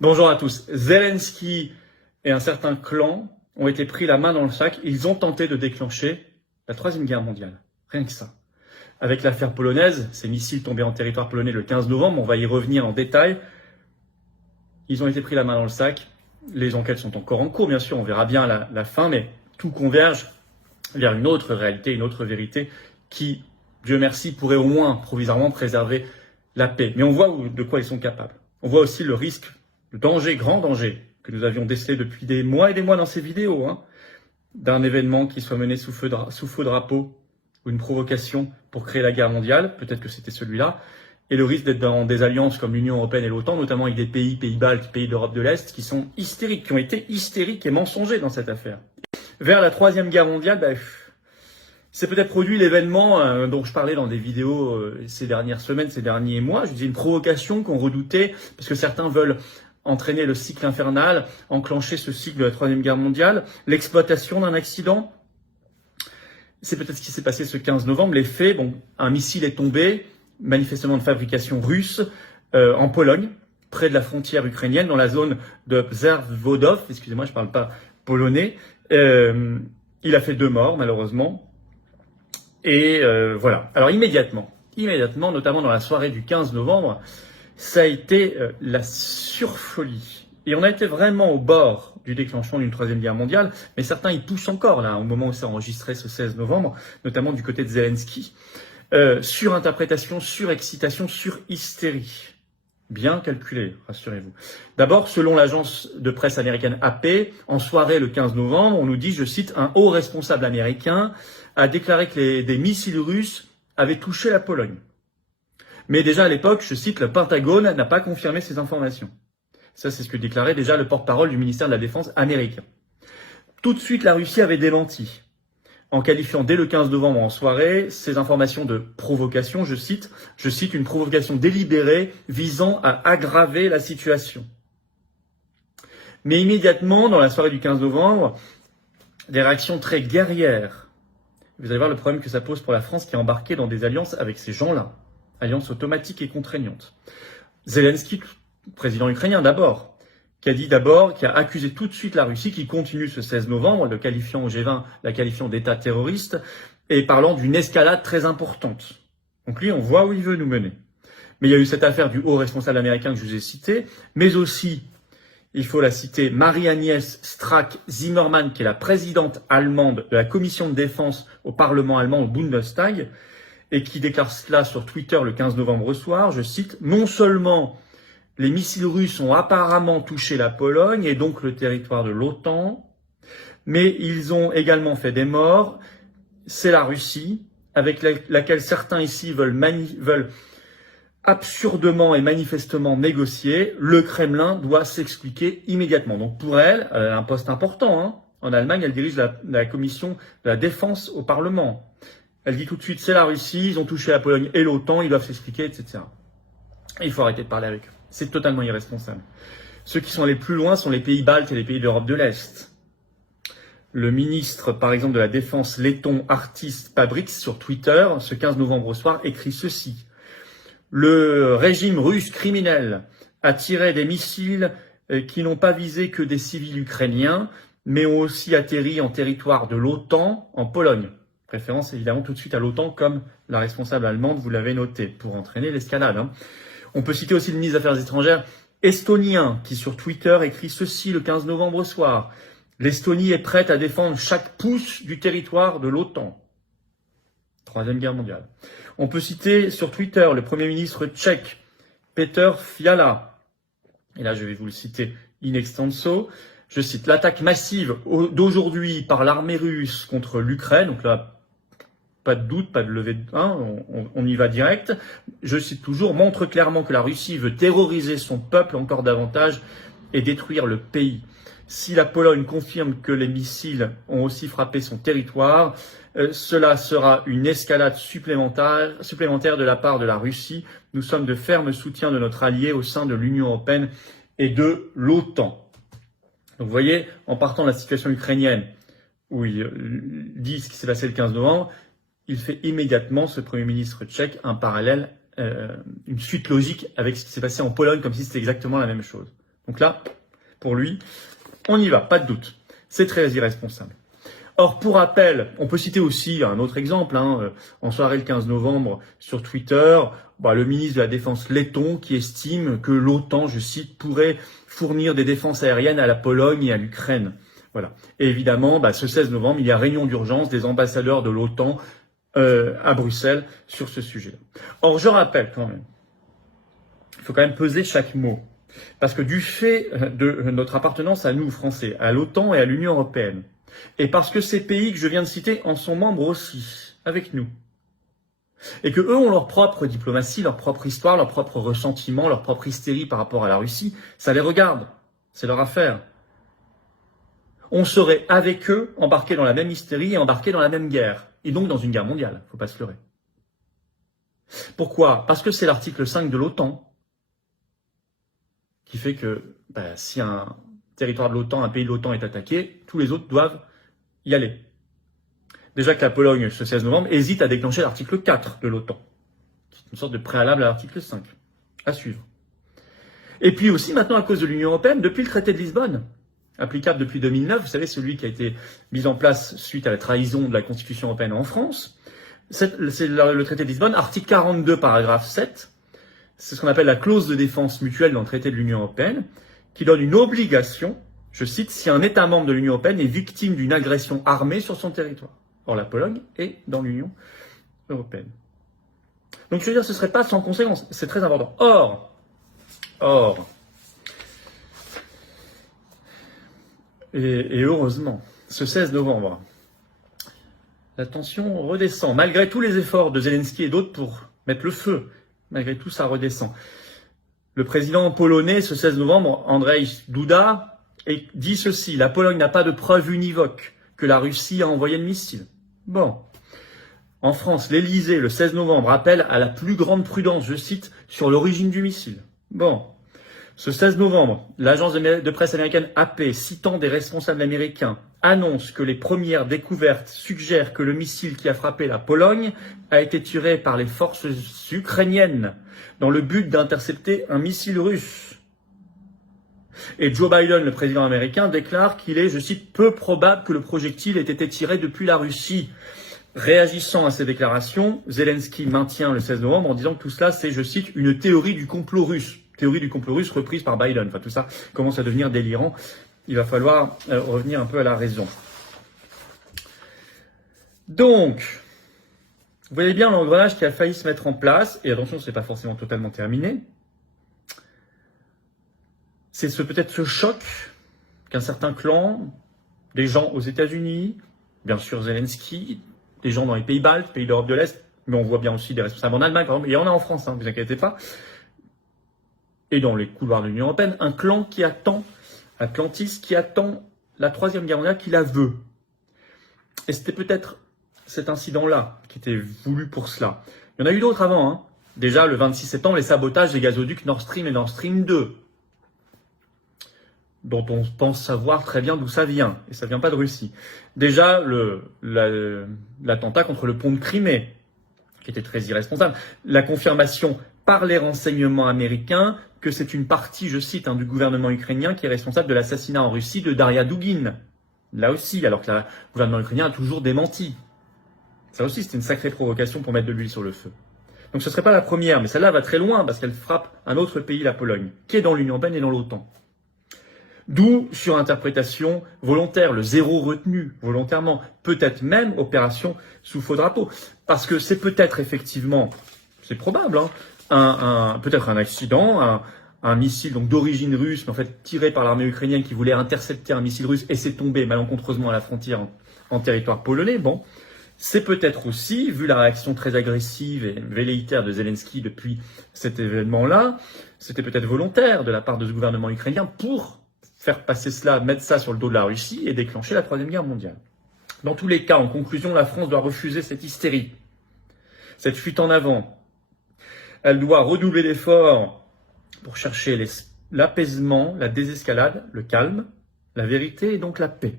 Bonjour à tous. Zelensky et un certain clan ont été pris la main dans le sac. Ils ont tenté de déclencher la Troisième Guerre mondiale. Rien que ça. Avec l'affaire polonaise, ces missiles tombés en territoire polonais le 15 novembre, on va y revenir en détail. Ils ont été pris la main dans le sac. Les enquêtes sont encore en cours, bien sûr, on verra bien la fin, mais tout converge vers une autre réalité, une autre vérité qui, Dieu merci, pourrait au moins provisoirement préserver la paix. Mais on voit de quoi ils sont capables. On voit aussi le risque, le danger, grand danger, que nous avions décelé depuis des mois et des mois dans ces vidéos, d'un événement qui soit mené sous faux drapeau ou une provocation pour créer la guerre mondiale, peut-être que c'était celui-là, et le risque d'être dans des alliances comme l'Union européenne et l'OTAN, notamment avec des pays baltes, pays d'Europe de l'Est, qui sont hystériques, qui ont été hystériques et mensongers dans cette affaire. Vers la Troisième Guerre mondiale, c'est peut-être produit l'événement dont je parlais dans des vidéos ces dernières semaines, ces derniers mois. Je disais une provocation qu'on redoutait, parce que certains veulent entraîner le cycle infernal, enclencher ce cycle de la Troisième Guerre mondiale, l'exploitation d'un accident. C'est peut-être ce qui s'est passé ce 15 novembre. Les faits, un missile est tombé, manifestement de fabrication russe, en Pologne, près de la frontière ukrainienne, dans la zone de Przewodów. Excusez-moi, je ne parle pas polonais. Il a fait 2 morts, malheureusement. Et voilà. Alors immédiatement, notamment dans la soirée du 15 novembre, ça a été la surfolie. Et on a été vraiment au bord du déclenchement d'une Troisième Guerre mondiale, mais certains y poussent encore, là, au moment où c'est enregistré ce 16 novembre, notamment du côté de Zelensky. Surinterprétation, surexcitation, surhystérie. Bien calculé, rassurez-vous. D'abord, selon l'agence de presse américaine AP, en soirée le 15 novembre, on nous dit, je cite, un haut responsable américain a déclaré que des missiles russes avaient touché la Pologne. Mais déjà à l'époque, je cite, le Pentagone n'a pas confirmé ces informations. Ça, c'est ce que déclarait déjà le porte-parole du ministère de la Défense américain. Tout de suite, la Russie avait démenti, en qualifiant dès le 15 novembre en soirée ces informations de provocation, je cite, une provocation délibérée visant à aggraver la situation. Mais immédiatement, dans la soirée du 15 novembre, des réactions très guerrières. Vous allez voir le problème que ça pose pour la France qui est embarquée dans des alliances avec ces gens-là. Alliances automatiques et contraignantes. Zelensky, président ukrainien d'abord, qui a accusé tout de suite la Russie, qui continue ce 16 novembre, le qualifiant au G20, la qualifiant d'État terroriste, et parlant d'une escalade très importante. Donc lui, on voit où il veut nous mener. Mais il y a eu cette affaire du haut responsable américain que je vous ai cité, mais aussi, il faut la citer, Marie-Agnès Strack-Zimmermann, qui est la présidente allemande de la commission de défense au Parlement allemand, au Bundestag, et qui déclare cela sur Twitter le 15 novembre au soir, je cite, « Non seulement les missiles russes ont apparemment touché la Pologne et donc le territoire de l'OTAN, mais ils ont également fait des morts. C'est la Russie, avec laquelle certains ici veulent absurdement et manifestement négocier. Le Kremlin doit s'expliquer immédiatement. » Donc pour elle a un poste important. En Allemagne, elle dirige la commission de la défense au Parlement. Elle dit tout de suite, c'est la Russie, ils ont touché la Pologne et l'OTAN, ils doivent s'expliquer, etc. Et il faut arrêter de parler avec eux. C'est totalement irresponsable. Ceux qui sont allés plus loin sont les pays baltes et les pays d'Europe de l'Est. Le ministre, par exemple, de la Défense letton Artis Pabriks sur Twitter, ce 15 novembre au soir, écrit ceci. Le régime russe criminel a tiré des missiles qui n'ont pas visé que des civils ukrainiens, mais ont aussi atterri en territoire de l'OTAN en Pologne. Référence évidemment tout de suite à l'OTAN comme la responsable allemande, vous l'avez noté, pour entraîner l'escalade. On peut citer aussi le ministre des Affaires étrangères estonien qui sur Twitter écrit ceci le 15 novembre au soir. L'Estonie est prête à défendre chaque pouce du territoire de l'OTAN. Troisième Guerre mondiale. On peut citer sur Twitter le Premier ministre tchèque Petr Fiala. Et là je vais vous le citer in extenso. Je cite, l'attaque massive d'aujourd'hui par l'armée russe contre l'Ukraine, donc là, pas de doute, pas de levée de... on y va direct. Je cite toujours, montre clairement que la Russie veut terroriser son peuple encore davantage et détruire le pays. Si la Pologne confirme que les missiles ont aussi frappé son territoire, cela sera une escalade supplémentaire de la part de la Russie. Nous sommes de fermes soutiens de notre allié au sein de l'Union européenne et de l'OTAN. Donc vous voyez, en partant de la situation ukrainienne, où il dit ce qui s'est passé le 15 novembre, il fait immédiatement, ce Premier ministre tchèque, un parallèle, une suite logique avec ce qui s'est passé en Pologne, comme si c'était exactement la même chose. Donc là, pour lui, on y va, pas de doute. C'est très irresponsable. Or, pour rappel, on peut citer aussi un autre exemple, en soirée le 15 novembre sur Twitter, le ministre de la Défense letton qui estime que l'OTAN, je cite, pourrait fournir des défenses aériennes à la Pologne et à l'Ukraine. Voilà. Et évidemment, ce 16 novembre, il y a réunion d'urgence des ambassadeurs de l'OTAN à Bruxelles sur ce sujet-là. Or, je rappelle quand même, il faut quand même peser chaque mot. Parce que du fait de notre appartenance à nous, Français, à l'OTAN et à l'Union européenne, et parce que ces pays que je viens de citer en sont membres aussi, avec nous, et que eux ont leur propre diplomatie, leur propre histoire, leur propre ressentiment, leur propre hystérie par rapport à la Russie, ça les regarde, c'est leur affaire. On serait avec eux embarqués dans la même hystérie et embarqués dans la même guerre, et donc dans une guerre mondiale, faut pas se leurrer. Pourquoi ? Parce que c'est l'article 5 de l'OTAN qui fait que si un territoire de l'OTAN, un pays de l'OTAN est attaqué, tous les autres doivent y aller. Déjà que la Pologne, ce 16 novembre, hésite à déclencher l'article 4 de l'OTAN, qui est une sorte de préalable à l'article 5, à suivre. Et puis aussi maintenant à cause de l'Union européenne, depuis le traité de Lisbonne, applicable depuis 2009, vous savez, celui qui a été mis en place suite à la trahison de la Constitution européenne en France, c'est le traité de Lisbonne, article 42, paragraphe 7, c'est ce qu'on appelle la clause de défense mutuelle dans le traité de l'Union européenne, qui donne une obligation, je cite, si un État membre de l'Union européenne est victime d'une agression armée sur son territoire. Or, la Pologne est dans l'Union européenne. Donc, je veux dire, ce ne serait pas sans conséquence. C'est très important. Or, et heureusement, ce 16 novembre, la tension redescend. Malgré tous les efforts de Zelensky et d'autres pour mettre le feu, malgré tout, ça redescend. Le président polonais, ce 16 novembre, Andrzej Duda, dit ceci: la Pologne n'a pas de preuve univoque que la Russie a envoyé le missile. Bon. En France, l'Élysée, le 16 novembre, appelle à la plus grande prudence, je cite, sur l'origine du missile. Bon. Ce 16 novembre, l'agence de presse américaine AP, citant des responsables américains, annonce que les premières découvertes suggèrent que le missile qui a frappé la Pologne a été tiré par les forces ukrainiennes dans le but d'intercepter un missile russe. Et Joe Biden, le président américain, déclare qu'il est, je cite, peu probable que le projectile ait été tiré depuis la Russie. Réagissant à ces déclarations, Zelensky maintient le 16 novembre en disant que tout cela, c'est, je cite, une théorie du complot russe. Théorie du complot russe reprise par Biden. Enfin, tout ça commence à devenir délirant. Il va falloir revenir un peu à la raison. Donc, vous voyez bien l'engrenage qui a failli se mettre en place. Et attention, c'est pas forcément totalement terminé. C'est peut-être ce choc qu'un certain clan, des gens aux États-Unis, bien sûr Zelensky, des gens dans les pays baltes, pays d'Europe de l'Est, mais on voit bien aussi des responsables en Allemagne, par exemple. Il y en a en France, ne vous inquiétez pas. Et dans les couloirs de l'Union européenne, un clan qui attend, Atlantis, qui attend la Troisième Guerre mondiale, qui la veut. Et c'était peut-être cet incident-là qui était voulu pour cela. Il y en a eu d'autres avant. Déjà, le 26 septembre, les sabotages des gazoducs Nord Stream et Nord Stream 2, dont on pense savoir très bien d'où ça vient. Et ça vient pas de Russie. Déjà, l'attentat contre le pont de Crimée, qui était très irresponsable. La confirmation par les renseignements américains que c'est une partie, je cite, du gouvernement ukrainien qui est responsable de l'assassinat en Russie de Daria Dugin. Là aussi, alors que le gouvernement ukrainien a toujours démenti. Ça aussi, c'était une sacrée provocation pour mettre de l'huile sur le feu. Donc ce ne serait pas la première, mais celle-là va très loin parce qu'elle frappe un autre pays, la Pologne, qui est dans l'Union européenne et dans l'OTAN. D'où surinterprétation volontaire, le zéro retenu volontairement, peut-être même opération sous faux drapeau. Parce que c'est peut-être effectivement, c'est probable, peut-être un accident, un missile donc d'origine russe, mais en fait tiré par l'armée ukrainienne qui voulait intercepter un missile russe et c'est tombé malencontreusement à la frontière en territoire polonais. Bon, c'est peut-être aussi, vu la réaction très agressive et velléitaire de Zelensky depuis cet événement-là, c'était peut-être volontaire de la part de ce gouvernement ukrainien pour faire passer cela, mettre ça sur le dos de la Russie et déclencher la Troisième Guerre mondiale. Dans tous les cas, en conclusion, la France doit refuser cette hystérie, cette fuite en avant. Elle doit redoubler d'efforts pour chercher l'apaisement, la désescalade, le calme, la vérité et donc la paix.